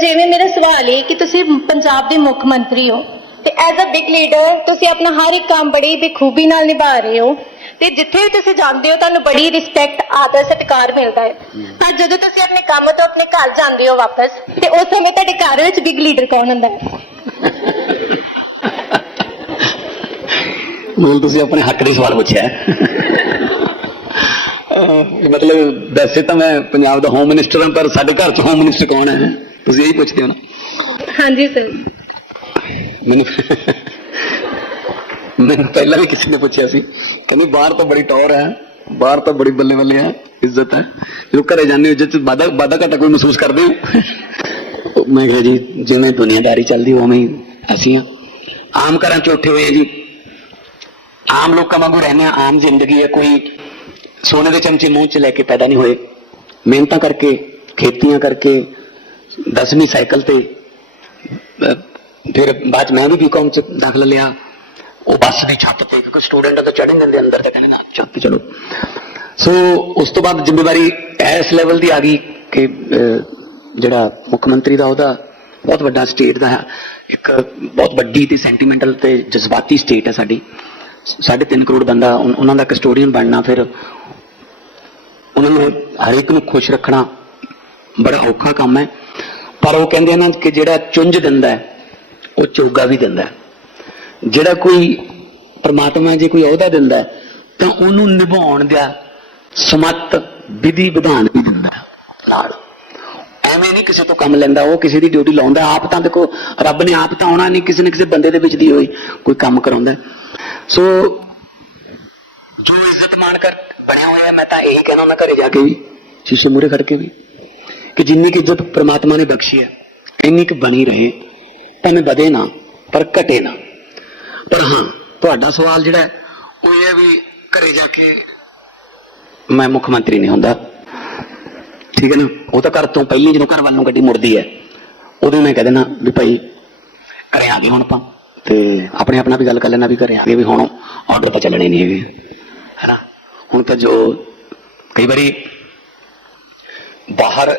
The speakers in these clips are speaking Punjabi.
ਜਿਵੇਂ ਮੇਰਾ ਸਵਾਲ ਹੈ ਕਿ ਤੁਸੀਂ ਪੰਜਾਬ ਦੇ ਮੁੱਖ ਮੰਤਰੀ ਹੋ ਤੇ ਐਜ਼ ਅ ਬਿਗ ਲੀਡਰ ਤੁਸੀਂ ਆਪਣਾ ਹਰ ਇੱਕ ਕੰਮ ਬੜੀ ਬਖੂਬੀ ਨਾਲ ਨਿਭਾ ਰਹੇ ਹੋ ਤੇ ਜਿੱਥੇ ਵੀ ਤੁਸੀਂ ਜਾਂਦੇ ਹੋ ਤੁਹਾਨੂੰ ਬੜੀ ਰਿਸਪੈਕਟ ਆਦਰ, ਸਤਿਕਾਰ ਮਿਲਦਾ ਹੈ। ਪਰ ਜਦੋਂ ਤੁਸੀਂ ਆਪਣੇ ਕੰਮ ਤੋਂ ਆਪਣੇ ਘਰ ਜਾਂਦੇ ਹੋ ਵਾਪਸ ਤੇ ਉਸ ਸਮੇਂ ਤੁਹਾਡੇ ਘਰ ਵਿੱਚ ਬਿਗ ਲੀਡਰ ਕੌਣ ਹੁੰਦਾ ਹੈ? ਮਤਲਬ ਤੁਸੀਂ ਆਪਣੇ ਹੱਕ ਦੇ ਸਵਾਲ ਪੁੱਛਿਆ ਮਤਲਬ ਵੈਸੇ ਤਾਂ ਮੈਂ ਪੰਜਾਬ ਦਾ ਹੋਮ ਮਿਨਿਸਟਰ ਹਾਂ, ਪਰ ਸਾਡੇ ਘਰ 'ਚ ਹੋਮ ਮਿਨਿਸਟਰ ਕੌਣ ਹੈ? ਤੁਸੀਂ ਇਹੀ ਪੁੱਛਦੇ ਹੋ ਨਾ ਹਾਂਜੀ ਸਰ ਮੈਨੂੰ ਮੈਨੂੰ ਪਹਿਲਾਂ ਵੀ ਕਿਸੇ ਨੇ ਪੁੱਛਿਆ ਸੀ ਕਹਿੰਦੇ ਬਾਹਰ ਤਾਂ ਬੜੀ ਟੌਰ ਹੈ ਬਾਹਰ ਤਾਂ ਬੜੀ ਬੱਲੇ ਬੱਲੇ ਹੈ ਇੱਜ਼ਤ ਹੈ ਜਦੋਂ ਘਰੇ ਜਾਂਦੇ ਹੋ ਜਿੱਤ ਵਾਦਾ ਵਾਦਾ ਘਾਟਾ ਕੋਈ ਮਹਿਸੂਸ ਕਰਦੇ ਹੋ ਮੈਂ ਕਿਹਾ ਜੀ ਜਿਵੇਂ ਦੁਨੀਆਦਾਰੀ ਚੱਲਦੀ ਉਵੇਂ ਹੀ ਅਸੀਂ ਹਾਂ ਆਮ ਘਰਾਂ 'ਚ ਉੱਠੇ ਹੋਏ ਹਾਂ ਜੀ ਆਮ ਲੋਕਾਂ ਵਾਂਗੂ ਰਹਿੰਦੇ ਹਾਂ ਆਮ ਜ਼ਿੰਦਗੀ ਹੈ ਕੋਈ ਸੋਨੇ ਦੇ ਚਮਚੇ ਮੂੰਹ 'ਚ ਲੈ ਕੇ ਪੈਦਾ ਨਹੀਂ ਹੋਏ ਮਿਹਨਤਾਂ ਕਰਕੇ ਖੇਤੀਆਂ ਕਰਕੇ 10ਵੀਂ ਸਾਈਕਲ ਤੇ ਫਿਰ ਬਾਅਦ 'ਚ ਮੈਂ ਵੀ ਬੀਕਾਮ ਚ ਦਾਖਲਾ ਲਿਆ। ਉਹ ਬੱਸ ਦੀ ਛੱਤ ਤੇ ਕਿਉਂਕਿ ਸਟੂਡੈਂਟ ਤਾਂ ਚੜ੍ਹ ਨਹੀਂ ਦਿੰਦੇ ਅੰਦਰ ਤਾਂ ਕਹਿੰਦੇ ਨਾ ਛੱਤ ਤੇ ਚਲੋ। ਸੋ ਉਸ ਤੋਂ ਬਾਅਦ ਜ਼ਿੰਮੇਵਾਰੀ ਇਸ ਲੈਵਲ ਦੀ ਆ ਗਈ ਕਿ ਜਿਹੜਾ ਮੁੱਖ ਮੰਤਰੀ ਦਾ ਉਹਦਾ ਬਹੁਤ ਵੱਡਾ ਸਟੇਟ ਦਾ ਇੱਕ ਬਹੁਤ ਵੱਡੀ ਤੇ ਸੈਂਟੀਮੈਂਟਲ ਤੇ ਜਜ਼ਬਾਤੀ ਸਟੇਟ ਹੈ ਸਾਡੀ। ਸਾਢੇ ਤਿੰਨ ਕਰੋੜ ਬੰਦਾ ਉਹਨਾਂ ਦਾ ਕਸਟੋਡੀਅਨ ਬਣਨਾ, ਫਿਰ ਉਹਨਾਂ ਨੂੰ ਹਰ ਇੱਕ ਨੂੰ ਖੁਸ਼ ਰੱਖਣਾ ਬੜਾ ਔਖਾ ਕੰਮ ਹੈ। ਪਰ ਉਹ ਕਹਿੰਦੇ ਆ ਨਾ ਕਿ ਜਿਹੜਾ ਚੁੰਝ ਦਿੰਦਾ ਉਹ ਚੋਗਾ ਵੀ ਦਿੰਦਾ ਜਿਹੜਾ ਕੋਈ ਪਰਮਾਤਮਾ ਜੇ ਕੋਈ ਅਹੁਦਾ ਦਿੰਦਾ ਤਾਂ ਉਹਨੂੰ ਨਿਭਾਉਣ ਦਾ ਸਮਤ ਵਿਧੀ ਵਿਧਾਨ ਵੀ ਦਿੰਦਾ ਨਾਲ। ਐਵੇਂ ਨਹੀਂ ਕਿਸੇ ਤੋਂ ਕੰਮ ਲੈਂਦਾ, ਉਹ ਕਿਸੇ ਦੀ ਡਿਊਟੀ ਲਾਉਂਦਾ, ਆਪ ਤਾਂ ਦੇਖੋ ਰੱਬ ਨੇ ਆਪ ਤਾਂ ਆਉਣਾ ਨਹੀਂ, ਕਿਸੇ ਨੇ ਕਿਸੇ ਬੰਦੇ ਦੇ ਵਿੱਚ ਦੀ ਹੋਈ ਕੋਈ ਕੰਮ ਕਰਾਉਂਦਾ। ਸੋ ਜੋ ਇੱਜ਼ਤ ਮਾਣ ਕਰ ਬਣਿਆ ਹੋਇਆ ਮੈਂ ਤਾਂ ਇਹੀ ਕਹਿਣਾ ਉਹਨਾਂ ਘਰੇ ਜਾ ਕੇ ਵੀ, ਸ਼ੀਸ਼ੇ ਮੂਰੇ ਖੜ ਕੇ ਵੀ। ਕਿ ਜਿੰਨੀ ਕੁ ਇੱਜ਼ਤ ਪ੍ਰਮਾਤਮਾ ਨੇ ਬਖਸ਼ੀ ਹੈ, ਇੰਨੀ ਕੁ ਬਣੀ ਰਹੇ। ਭਾਵੇਂ ਵਧੇ ਨਾ, ਪਰ ਘਟੇ ਨਾ। ਪਰ ਹਾਂ, ਤੁਹਾਡਾ ਸਵਾਲ ਜਿਹੜਾ ਉਹ ਇਹ ਹੈ ਵੀ ਘਰੇ ਜਾ ਕੇ ਮੈਂ ਮੁੱਖ ਮੰਤਰੀ ਨਹੀਂ ਹੁੰਦਾ। ਠੀਕ ਹੈ ਨਾ? ਉਹ ਤਾਂ ਘਰ ਤੋਂ ਪਹਿਲਾਂ ਜਦੋਂ ਘਰ ਵੱਲੋਂ ਗੱਡੀ ਮੁੜਦੀ ਹੈ, ਉਦੋਂ ਮੈਂ ਕਹਿ ਦੇਣਾ ਵੀ ਭਾਈ, ਘਰੇ ਆ ਗਏ ਹੁਣ ਆਪਾਂ। ਤੇ ਆਪਣੇ ਆਪਣਾ ਵੀ ਗੱਲ ਕਰ ਲੈਣਾ ਵੀ ਘਰੇ ਆ ਗਏ ਵੀ ਹੁਣ ਆਰਡਰ ਤਾਂ ਚੱਲਣੇ ਨਹੀਂ ਹੈਗੇ। ਹੈਨਾ ਹੁਣ ਤਾਂ ਜੋ ਕਈ ਵਾਰੀ ਬਾਹਰ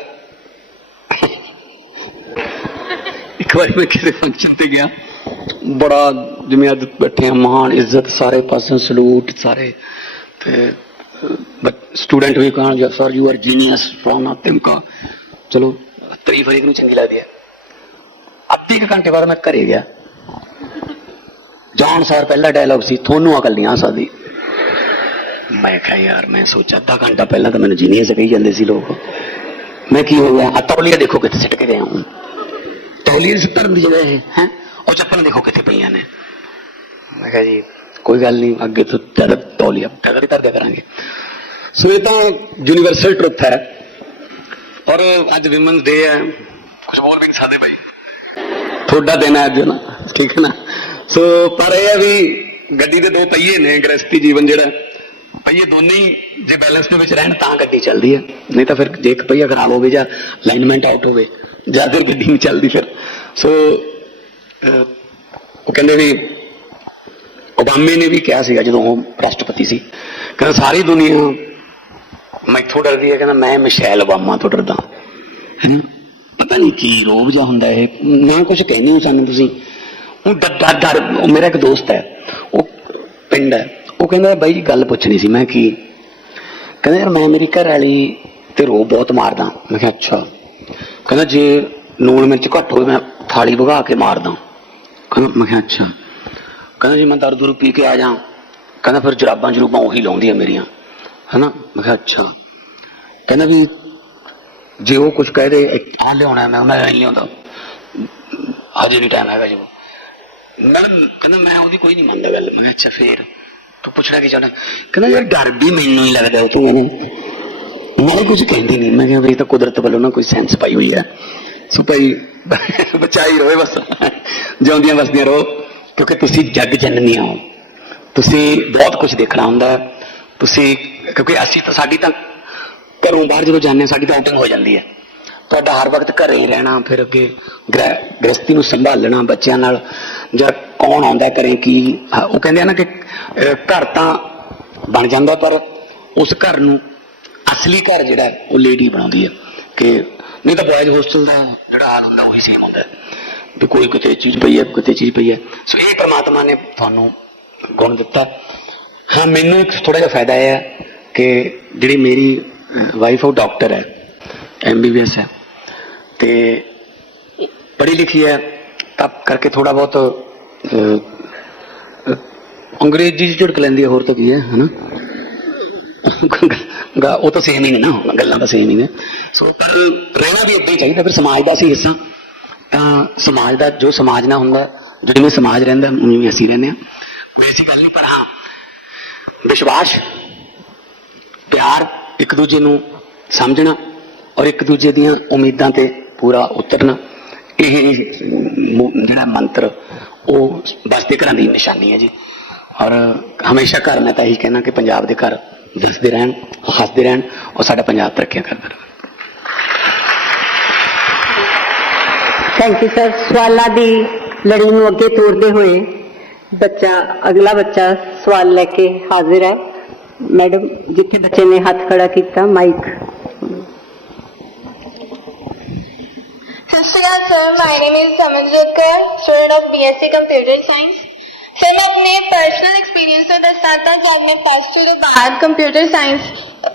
ਇੱਕ ਵਾਰੀ ਮੈਂ ਕਿਸੇ ਫੰਕਸ਼ਨ ਤੇ ਗਿਆ। ਬੜਾ ਜਿਵੇਂ ਅੱਜ ਬੈਠੇ ਆ ਮਹਾਨ ਇੱਜ਼ਤ, ਸਾਰੇ ਪਾਸੇ ਸਲੂਟ, ਸਾਰੇ ਤੇ ਸਟੂਡੈਂਟ ਵੀ ਕਹਾਂ ਜੀ sir you are genius from ਤਿਮਕਾ। ਚਲੋ, ਤਾਰੀਫ ਹਰੇਕ ਨੂੰ ਚੰਗੀ ਲੱਗਦੀ ਹੈ। ਅੱਧੇ ਕੁ ਘੰਟੇ ਬਾਅਦ ਮੈਂ ਘਰੇ ਗਿਆ। ਜਾਣ ਸਾਰ ਪਹਿਲਾ ਡਾਇਲੌਗ ਸੀ, ਤੁਹਾਨੂੰ ਅਕਲ ਨਹੀਂ ਆ ਸਕਦੀ। ਮੈਂ ਕਿਹਾ, ਯਾਰ, ਮੈਂ ਸੋਚਿਆ, ਅੱਧਾ ਘੰਟਾ ਪਹਿਲਾਂ ਤਾਂ ਮੈਨੂੰ ਜੀਨੀਅਸ ਕਹੀ ਜਾਂਦੇ ਸੀ ਲੋਕ। ਮੈਂ ਕੀ ਹੋ ਗਿਆ? ਆ ਤੌਲੀਆ ਦੇਖੋ ਕਿੱਥੇ ਸਿੱਟ ਕੇ ਗਿਆ ਹੂੰ? ਤੌਲੀਆ ਸਿੱਟ ਧਰਨ ਦੀ ਜਗ੍ਹਾ ਹੈ? ਉਹ ਚੱਪਲਾਂ ਦੇਖੋ ਕਿੱਥੇ ਪਈਆਂ ਨੇ। ਮੈਂ ਕਿਹਾ ਜੀ ਕੋਈ ਗੱਲ ਨਹੀਂ ਅੱਗੇ ਤੋਂ ਤੇਰਾ ਤੌਲੀਆ ਧਰ ਦਿਆ ਕਰਾਂਗੇ। ਸੋ ਇਹ ਤਾਂ ਯੂਨੀਵਰਸਲ ਟਰੁੱਥ ਹੈ। ਔਰ ਅੱਜ ਵਿਮਨਸ ਡੇ ਹੈ। ਕੁਝ ਹੋਰ ਵੀ ਨਹੀਂ ਸਕਦੇ ਭਾਈ। ਤੁਹਾਡਾ ਦਿਨ ਹੈ ਅੱਜ ਨਾ ਠੀਕ ਹੈ ਨਾ? ਸੋ ਪਰ ਇਹ ਹੈ ਵੀ ਗੱਡੀ ਦੇ ਦੋ ਪਹੀਏ ਨੇ ਗ੍ਰਸਤੀ ਜੀਵਨ ਜਿਹੜਾ। ਪਹੀਏ ਦੋਨੇ ਹੀ ਜੇ ਬੈਲੈਂਸ ਦੇ ਵਿੱਚ ਰਹਿਣ ਤਾਂ ਗੱਡੀ ਚੱਲਦੀ ਹੈ। ਨਹੀਂ ਤਾਂ ਫਿਰ ਜੇ ਇੱਕ ਪਹੀਆ ਖਰਾਬ ਹੋਵੇ ਜਾਂ ਅਲਾਈਨਮੈਂਟ ਆਊਟ ਹੋਵੇ। ਜ਼ਿਆਦਾ ਗੱਡੀ ਨਹੀਂ ਚੱਲਦੀ ਫਿਰ। ਸੋ ਉਹ ਕਹਿੰਦੇ ਵੀ ਓਬਾਮੇ ਨੇ ਵੀ ਕਿਹਾ ਸੀਗਾ ਜਦੋਂ ਉਹ ਰਾਸ਼ਟਰਪਤੀ ਸੀ। ਕਹਿੰਦਾ ਸਾਰੀ ਦੁਨੀਆ ਮੈਥੋਂ ਡਰਦੀ ਹੈ, ਕਹਿੰਦਾ ਮੈਂ ਮਿਸ਼ੈਲ ਓਬਾਮਾ ਤੋਂ ਡਰਦਾ। ਹੈਨਾ ਪਤਾ ਨਹੀਂ ਕੀ ਰੋਬ ਜਿਹਾ ਹੁੰਦਾ ਇਹ। ਨਾ ਕੁਝ ਕਹਿੰਦੇ ਹੋ ਸਾਨੂੰ ਤੁਸੀਂ। ਉਹ ਡਰ ਡਰ ਉਹ ਮੇਰਾ ਇੱਕ ਦੋਸਤ ਹੈ। ਉਹ ਪਿੰਡ ਹੈ। ਉਹ ਕਹਿੰਦਾ ਬਾਈ ਜੀ ਗੱਲ ਪੁੱਛਣੀ ਸੀ। ਮੈਂ ਕੀ? ਕਹਿੰਦਾ ਯਾਰ ਮੈਂ ਮੇਰੀ ਘਰ ਵਾਲੀ ਤੇ ਰੋ ਬਹੁਤ ਮਾਰਦਾ। ਮੈਂ ਕਿਹਾ ਅੱਛਾ। ਕਹਿੰਦਾ ਜੇ ਲੂਣ ਮਿਰਚ ਘੱਟ ਹੋਵੇ ਮੈਂ ਥਾਲੀ ਭਗਾ ਕੇ ਮਾਰਦਾ ਕਹਿੰਦਾ ਮੈਂ ਕਿਹਾ ਅੱਛਾ। ਕਹਿੰਦਾ ਜੀ ਮੈਂ ਦਰ ਦੁਰ ਪੀ ਕੇ ਆ ਜਾ। ਕਹਿੰਦਾ ਫਿਰ ਜਰਾਬਾਂ ਜਰੂਬਾਂ ਉਹੀ ਲਾਉਂਦੀ ਮੇਰੀਆਂ। ਹਨਾ? ਮੈਂ ਕਿਹਾ ਅੱਛਾ। ਕਹਿੰਦਾ ਵੀ ਜੇ ਉਹ ਕੁਝ ਕਹਿ ਦੇ ਆ ਲਿਆਉਣਾ ਮੈਂ ਮੈਂ ਨਹੀਂ ਲਿਆਉਂਦਾ। ਹਜੇ ਨਹੀਂ ਟਾਈਮ ਹੈਗਾ ਜੀ ਮੈਡਮ ਕਹਿੰਦਾ ਮੈਂ ਉਹਦੀ ਕੋਈ ਨਹੀਂ ਮੰਨਦਾ ਗੱਲ। ਮੈਂ ਕਿਹਾ ਅੱਛਾ ਫੇਰ। ਤੂੰ ਪੁੱਛਣਾ ਕੀ ਚਾਹੁੰਦਾ? ਕਹਿੰਦਾ ਯਾਰ ਡਰ ਵੀ ਮੈਨੂੰ ਹੀ ਲੱਗਦਾ ਉਹ ਮੈਂ ਕੁਝ ਕਹਿੰਦੀ ਨਹੀਂ ਮੈਂ ਕਿਹਾ ਵੀ ਤਾਂ ਕੁਦਰਤ ਵੱਲੋਂ ਨਾ ਕੋਈ ਸੈਂਸ ਪਾਈ ਹੋਈ ਹੈ। ਸੋ ਭਾਈ ਬਚਾਈ ਰੋਏ ਬਸ। ਜਿਉਂਦੀਆਂ ਵਸਦੀਆਂ ਰਹੋ ਕਿਉਂਕਿ ਤੁਸੀਂ ਜੱਗ ਜਨਨੀ ਹੋ। ਤੁਸੀਂ ਬਹੁਤ ਕੁਝ ਦੇਖਣਾ ਹੁੰਦਾ ਤੁਸੀਂ ਕਿਉਂਕਿ ਅਸੀਂ ਤਾਂ ਸਾਡੀ ਤਾਂ ਘਰੋਂ ਬਾਹਰ ਜਦੋਂ ਜਾਂਦੇ ਹਾਂ ਸਾਡੀ ਤਾਂ ਆਊਟਿੰਗ ਹੋ ਜਾਂਦੀ ਹੈ। ਤੁਹਾਡਾ ਹਰ ਵਕਤ ਘਰੇ ਹੀ ਰਹਿਣਾ ਫਿਰ ਅੱਗੇ ਗ੍ਰਹਿ ਗ੍ਰਸਤੀ ਨੂੰ ਸੰਭਾਲਣਾ ਬੱਚਿਆਂ ਨਾਲ ਜਾਂ ਕੌਣ ਆਉਂਦਾ ਘਰੇ ਕੀ ਹਾਂ, ਉਹ ਕਹਿੰਦੇ ਆ ਨਾ ਕਿ ਘਰ ਤਾਂ ਬਣ ਜਾਂਦਾ ਪਰ ਉਸ ਘਰ ਨੂੰ ਅਸਲੀ ਘਰ ਜਿਹੜਾ ਉਹ ਲੇਡੀ ਬਣਾਉਂਦੀ ਹੈ। ਕਿ ਨਹੀਂ ਤਾਂ ਬॉयਜ਼ ਹੋਸਟਲ ਦਾ ਜਿਹੜਾ ਹਾਲ ਹੁੰਦਾ, ਉਹੀ ਸੇਮ ਹੁੰਦਾ ਵੀ ਕੋਈ ਕਿਤੇ ਚੀਜ਼ ਪਈ ਹੈ ਕਿਤੇ ਚੀਜ਼ ਪਈ ਹੈ। ਸੋ ਇਹ ਪਰਮਾਤਮਾ ਨੇ ਤੁਹਾਨੂੰ ਗੁਣ ਦਿੱਤਾ ਹਾਂ। ਮੈਨੂੰ ਇੱਕ ਥੋੜਾ ਜਿਹਾ ਫਾਇਦਾ ਇਹ ਹੈ ਕਿ ਜਿਹੜੀ ਮੇਰੀ ਵਾਈਫ ਉਹ ਡਾਕਟਰ ਹੈ ਐਮਬੀਬੀਐਸ ਹੈ। ਤੇ ਪੜ੍ਹੀ ਲਿਖੀ ਹੈ, ਤਾਂ ਕਰਕੇ ਥੋੜਾ ਬਹੁਤ ਅੰਗਰੇਜ਼ੀ ਚ ਝੁੜਕ ਲੈਂਦੀ ਹੈ, ਹੋਰ ਤਾਂ ਕੀ ਹੈ, ਹਨਾ? ਉਹ ਤਾਂ ਸੇਮ ਹੀ ਨੇ ਨਾ, ਗੱਲਾਂ ਤਾਂ ਸੇਮ ਹੀ ਨੇ। ਸੋ ਪਰ ਰਹਿਣਾ ਵੀ ਇਦਾਂ ਹੀ ਚਾਹੀਦਾ, ਫਿਰ ਸਮਾਜ ਦਾ ਅਸੀਂ ਹਿੱਸਾ ਤਾਂ ਸਮਾਜ ਦਾ ਜੋ ਸਮਾਜ ਨਾਲ ਹੁੰਦਾ ਜਿਵੇਂ ਸਮਾਜ ਰਹਿੰਦਾ, ਉਵੇਂ ਅਸੀਂ ਰਹਿੰਦੇ ਹਾਂ। ਕੋਈ ਐਸੀ ਗੱਲ ਨਹੀਂ, ਪਰ ਹਾਂ, ਵਿਸ਼ਵਾਸ, ਪਿਆਰ ਇੱਕ ਦੂਜੇ ਨੂੰ ਸਮਝਣਾ ਔਰ ਇੱਕ ਦੂਜੇ ਦੀਆਂ ਉਮੀਦਾਂ ਤੇ ਪੂਰਾ ਉਤਰਨਾ, ਇਹ ਜਿਹੜਾ ਮੰਤਰ, ਉਹ ਬਸਤੇ ਘਰਾਂ ਦੀ ਨਿਸ਼ਾਨੀ ਹੈ ਜੀ। ਔਰ ਹਮੇਸ਼ਾ ਘਰ ਮੈਂ ਤਾਂ ਇਹੀ ਕਹਿਣਾ ਕਿ ਪੰਜਾਬ ਦੇ ਘਰ ਦਿਸਦੇ ਰਹਿਣ ਹੱਸਦੇ ਰਹਿਣ ਔਰ ਸਾਡਾ ਪੰਜਾਬ ਤਰੱਕੀਆਂ ਕਰਦਾ ਰਹੇ ਥੈਂਕ ਯੂ ਸਰ ਸਵਾਲਾਂ ਦੀ ਲੜੀ ਨੂੰ ਅੱਗੇ ਤੋਰਦੇ ਹੋਏ ਬੱਚਾ ਅਗਲਾ ਬੱਚਾ ਸਵਾਲ ਲੈ ਕੇ ਹਾਜ਼ਰ ਹੈ। ਮੈਡਮ ਜਿੱਥੇ ਬੱਚੇ ਨੇ ਹੱਥ ਖੜਾ ਕੀਤਾ ਮਾਈਕ ਸਤਿ ਸ਼੍ਰੀ ਅਕਾਲ sir my name is Samanjot Kaur student of BSc computer science sir ਮੈਂ ਆਪਣੇ ਪਰਸਨਲ ਐਕਸਪੀਰੀਅੰਸ ਤੋਂ ਦੱਸਾਂ ਤਾਂ ਜਦ ਮੈਂ ਪਲੱਸ 2 ਤੋਂ ਬਾਅਦ ਕੰਪਿਊਟਰ ਸਾਇੰਸ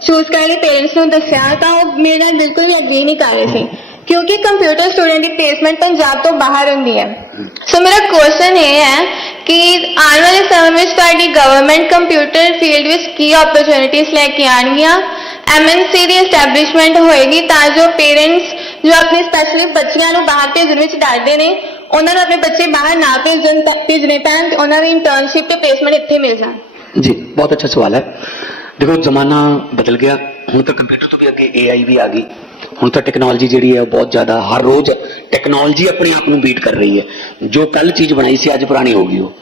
ਚੂਜ਼ ਕਰਨ ਲਈ ਪੇਰੈਂਟਸ ਨੂੰ ਦੱਸਿਆ ਤਾਂ ਉਹ ਮੇਰੇ ਨਾਲ ਬਿਲਕੁਲ ਵੀ ਐਗਰੀ ਨਹੀਂ ਕਰ ਰਹੇ ਸੀ ਕਿਉਂਕਿ ਕੰਪਿਊਟਰ ਸਟੂਡੈਂਟ ਦੀ ਪਲੇਸਮੈਂਟ ਪੰਜਾਬ ਤੋਂ ਬਾਹਰ ਹੁੰਦੀ ਹੈ ਸੋ ਮੇਰਾ ਕੁਐਸਚਨ ਇਹ ਹੈ ਕਿ ਆਉਣ ਵਾਲੇ ਸਮੇਂ ਵਿੱਚ ਤੁਹਾਡੀ ਗਵਰਨਮੈਂਟ ਕੰਪਿਊਟਰ ਫੀਲਡ ਵਿੱਚ ਕੀ ਓਪਰਚੁਨਿਟੀਜ਼ ਲੈ ਕੇ ਆਉਣਗੀਆਂ? ਐਮਐਨਸੀ ਦੀ ਐਸਟੈਬਲਿਸ਼ਮੈਂਟ ਹੋਏਗੀ ਤਾਂ ਜੋ ਪੇਰੈਂਟਸ ਜੋ ਆਪਣੇ ਸਪੈਸ਼ਲੀ ਬੱਚਿਆਂ ਨੂੰ ਬਾਹਰ ਭੇਜਣ ਵਿੱਚ ਡਰਦੇ ਨੇ ਉਹਨਾਂ ਨੂੰ ਆਪਣੇ ਬੱਚੇ ਬਾਹਰ ਨਾ ਭੇਜਣ ਤਾਂ ਭੇਜਣੇ ਪੈਣ ਤੇ ਉਹਨਾਂ ਦੀ ਇੰਟਰਨਸ਼ਿਪ ਤੇ ਪਲੇਸਮੈਂਟ ਇੱਥੇ ਮਿਲ ਜਾਣ। ਜੀ, ਬਹੁਤ ਅੱਛਾ ਸਵਾਲ ਹੈ। ਦੇਖੋ, ਜ਼ਮਾਨਾ ਬਦਲ ਗਿਆ। ਹੁਣ ਤਾਂ ਕੰਪਿਊਟਰ ਤੋਂ ਵੀ ਅੱਗੇ AI ਵੀ ਆ ਗਈ। ਹੁਣ ਤਾਂ ਟੈਕਨੋਲੋਜੀ ਜਿਹੜੀ ਹੈ, ਉਹ ਬਹੁਤ ਜ਼ਿਆਦਾ ਹਰ ਰੋਜ਼ ਟੈਕਨੋਲੋਜੀ ਆਪਣੇ ਆਪ ਨੂੰ ਬੀਟ ਕਰ ਰਹੀ ਹੈ। ਜੋ ਕੱਲ ਚੀਜ਼ ਬਣਾਈ ਸੀ, ਅੱਜ ਪੁਰਾਣੀ ਹੋ ਗਈ ਉਹ।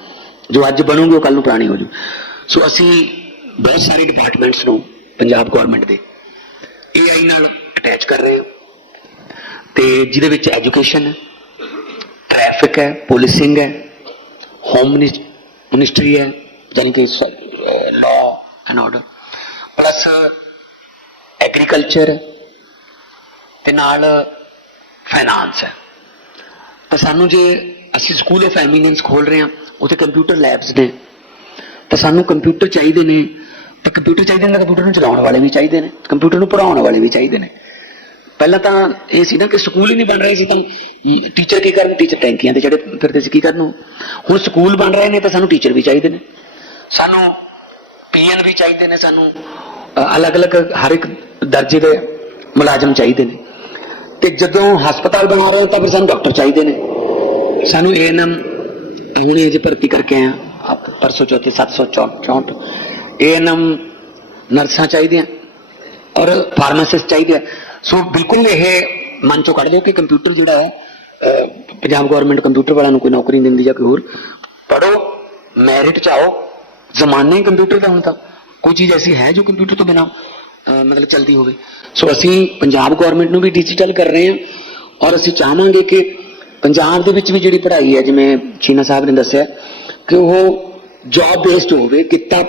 ਜੋ ਅੱਜ ਬਣੂਗੀ, ਉਹ ਕੱਲ ਨੂੰ ਪੁਰਾਣੀ ਹੋ ਜੂ। ਸੋ ਅਸੀਂ ਬਹੁਤ ਸਾਰੇ ਡਿਪਾਰਟਮੈਂਟਸ ਨੂੰ ਪੰਜਾਬ ਗਵਰਨਮੈਂਟ ਦੇ AI ਨਾਲ ਅਟੈਚ ਕਰ ਰਹੇ ਹਾਂ। ਤੇ ਜਿਹਦੇ ਵਿੱਚ ਐਜੂਕੇਸ਼ਨ ਹੈ ਟ੍ਰੈਫਿਕ ਹੈ ਪੁਲਿਸਿੰਗ ਹੈ ਹੋਮ ਮਿਨਿਸਟਰੀ ਹੈ ਯਾਨੀ ਕਿ law and order plus agriculture ਤੇ ਨਾਲ ਫਾਈਨਾਂਸ ਹੈ। ਤਾਂ ਸਾਨੂੰ ਜੇ ਅਸੀਂ ਸਕੂਲ ਆਫ ਐਮੀਨੈਂਸ ਖੋਲ ਰਹੇ ਹਾਂ, ਉੱਥੇ ਕੰਪਿਊਟਰ ਲੈਬਸ ਨੇ। ਤਾਂ ਸਾਨੂੰ ਕੰਪਿਊਟਰ ਚਾਹੀਦੇ ਨੇ, ਤੇ ਕੰਪਿਊਟਰ ਚਾਹੀਦੇ ਨੇ ਕੰਪਿਊਟਰ ਨੂੰ ਚਲਾਉਣ ਵਾਲੇ ਵੀ ਚਾਹੀਦੇ ਨੇ ਕੰਪਿਊਟਰ ਨੂੰ ਪੜਾਉਣ ਵਾਲੇ ਵੀ ਚਾਹੀਦੇ ਨੇ। ਪਹਿਲਾਂ ਤਾਂ ਇਹ ਸੀ ਨਾ ਕਿ ਸਕੂਲ ਹੀ ਨਹੀਂ ਬਣ ਰਹੇ ਸੀ ਤਾਂ ਟੀਚਰ ਕੀ ਕਰਨ? ਟੀਚਰ ਟੈਂਕੀਆਂ ਤੇ ਚੜੇ ਫਿਰਦੇ ਸੀ, ਕੀ ਕਰਨ ਹੁਣ ਸਕੂਲ ਬਣ ਰਹੇ ਨੇ ਤਾਂ ਸਾਨੂੰ ਟੀਚਰ ਵੀ ਚਾਹੀਦੇ ਨੇ। ਸਾਨੂੰ ਪੀਐਨ ਵੀ ਚਾਹੀਦੇ ਨੇ, ਸਾਨੂੰ ਅਲੱਗ-ਅਲੱਗ ਹਰ ਇੱਕ ਦਰਜੇ ਦੇ ਮੁਲਾਜ਼ਮ ਚਾਹੀਦੇ ਨੇ। ਤੇ ਜਦੋਂ ਹਸਪਤਾਲ ਬਣਾ ਰਹੇ ਹਾਂ ਤਾਂ ਫਿਰ ਸਾਨੂੰ ਡਾਕਟਰ ਚਾਹੀਦੇ ਨੇ। ਸਾਨੂੰ ਏਐਨਐਮ ਹੁਣੇ ਜੇ ਭਰਤੀ ਕਰਕੇ ਆਏ ਆ, ਆਪ ਪਰਸੋਂ ਚੌਥੀ 764 ਏਐਨਐਮ ਨਰਸਾਂ ਚਾਹੀਦੀਆਂ ਔਰ ਫਾਰਮਾਸਿਸਟ ਚਾਹੀਦੇ ਆ। ਸੋ ਬਿਲਕੁਲ ਇਹ ਮਨ ਚੋਂ ਕੱਢ ਦਿਓ ਕਿ ਕੰਪਿਊਟਰ ਜਿਹੜਾ ਹੈ ਪੰਜਾਬ ਗਵਰਨਮੈਂਟ ਕੰਪਿਊਟਰ ਵਾਲਿਆਂ ਨੂੰ ਕੋਈ ਨੌਕਰੀ ਨਹੀਂ ਦਿੰਦੀ ਜਾਂ ਕੋਈ ਹੋਰ। ਪੜੋ ਮੈਰਿਟ ਚ ਆਓ। ਜ਼ਮਾਨਾ ਕੰਪਿਊਟਰ ਦਾ ਹੁਣ ਤਾਂ। ਕੋਈ ਚੀਜ਼ ਐਸੀ ਹੈ ਜੋ ਕੰਪਿਊਟਰ ਤੋਂ ਬਿਨਾ ਮਤਲਬ ਚਲਦੀ ਹੋਵੇ। ਸੋ ਅਸੀਂ ਪੰਜਾਬ ਗਵਰਨਮੈਂਟ ਨੂੰ ਵੀ ਡਿਜੀਟਲ ਕਰ ਰਹੇ ਹਾਂ ਔਰ ਅਸੀਂ ਚਾਹਾਂਗੇ ਕਿ ਪੰਜਾਬ ਦੇ ਵਿੱਚ ਵੀ ਜਿਹੜੀ ਪੜ੍ਹਾਈ ਹੈ, ਜਿਵੇਂ ਚੀਨਾ ਸਾਹਿਬ ਨੇ ਦੱਸਿਆ, ਕਿ ਉਹ ਜੌਬ ਬੇਸਡ ਹੋਵੇ, ਕਿੱਤਾ